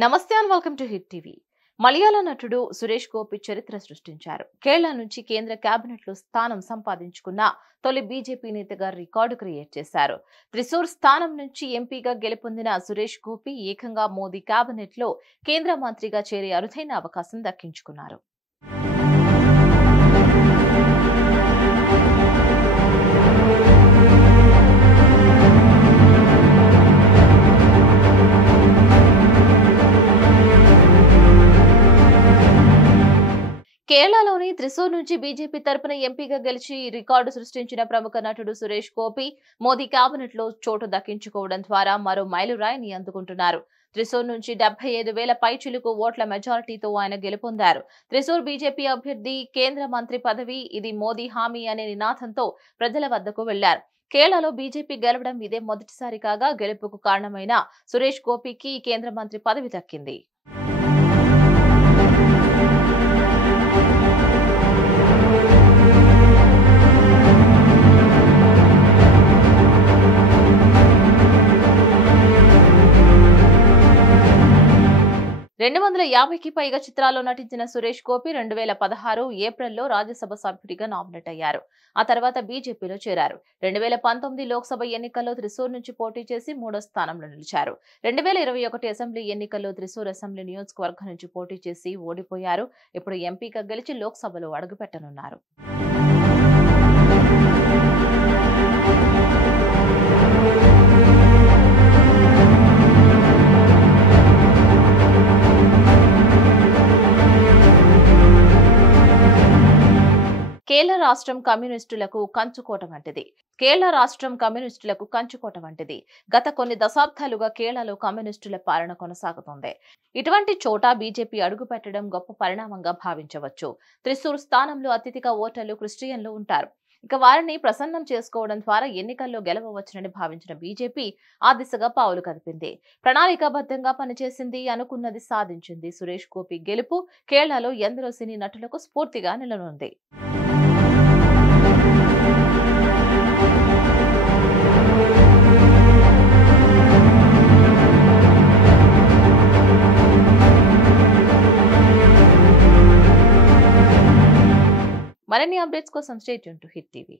నమస్తే and welcome to hit TV. Malayala నటుడు సురేష్ గోపి చరిత్ర సృష్టించారు. కేరళ నుంచి కేంద్ర కేబినెట్ లో స్థానం సంపాదించుకున్న తొలి బీజేపీ నేతగా రికార్డు క్రియేట్ చేశారు. త్రిశూర్ స్థానం నుంచి ఎంపీగా గెలుపొందిన సురేష్ గోపి ఏకంగా మోదీ కేబినెట్ లో కేంద్ర మంత్రిగా చేరే అరుదైన అవకాశం దక్కించుకున్నారు. కేరళలోని త్రిశూర్ నుంచి బీజేపీ తరపున ఎంపీగా గెలిచి రికార్డు సృష్టించిన ప్రముఖ నటుడు సురేష్ గోపి మోదీ కేబినెట్ లో చోటు దక్కించుకోవడం ద్వారా మరో మైలురాయిని అందుకుంటున్నారు. త్రిశూర్ నుంచి 75,000 పైచిలుకు ఓట్ల మెజారిటీతో ఆయన గెలుపొందారు. త్రిశూర్ బీజేపీ అభ్యర్థి కేంద్ర మంత్రి పదవి ఇది మోదీ హామీ అనే నినాదంతో ప్రజల వద్దకు వెళ్లారు. కేరళలో బీజేపీ గెలవడం ఇదే మొదటిసారి కాగా గెలుపుకు కారణమైన సురేష్ గోపికి కేంద్ర మంత్రి పదవి దక్కింది. రెండు 250కి పైగా చిత్రాల్లో నటించిన సురేష్ గోపి 2016 ఏప్రిల్లో రాజ్యసభ సభ్యుడిగా నామినేట్ అయ్యారు. ఆ తర్వాత బీజేపీలో చేరారు. 2019 లోక్సభ ఎన్నికల్లో త్రిశూర్ నుంచి పోటీ చేసి 3వ స్థానంలో నిలిచారు. 2021 అసెంబ్లీ ఎన్నికల్లో త్రిశూర్ అసెంబ్లీ నియోజకవర్గం నుంచి పోటీ చేసి ఓడిపోయారు. ఇప్పుడు ఎంపీగా గెలిచి లోక్సభలో అడుగుపెట్టనున్నారు. కేరళ రాష్ట్రం కమ్యూనిస్టులకు కంచుకోట వంటిది. గత కొన్ని దశాబ్దాలుగా కేరళలో కమ్యూనిస్టుల పాలన కొనసాగుతోంది. ఇటువంటి చోట బీజేపీ అడుగుపెట్టడం గొప్ప పరిణామంగా భావించవచ్చు. త్రిశూర్ స్థానంలో అత్యధిక ఓటర్లు క్రిస్టియన్లు ఉంటారు. ఇక వారిని ప్రసన్నం చేసుకోవడం ద్వారా ఎన్నికల్లో గెలవవచ్చునని భావించిన బీజేపీ ఆ దిశగా పావులు కదిపింది. ప్రణాళికాబద్ధంగా పనిచేసింది, అనుకున్నది సాధించింది. సురేష్ గోపి గెలుపు కేరళలో ఎందరో సినీ నటులకు స్ఫూర్తిగా నిలనుంది. మరిన్ని అప్డేట్స్ కోసం stay tune to hit TV.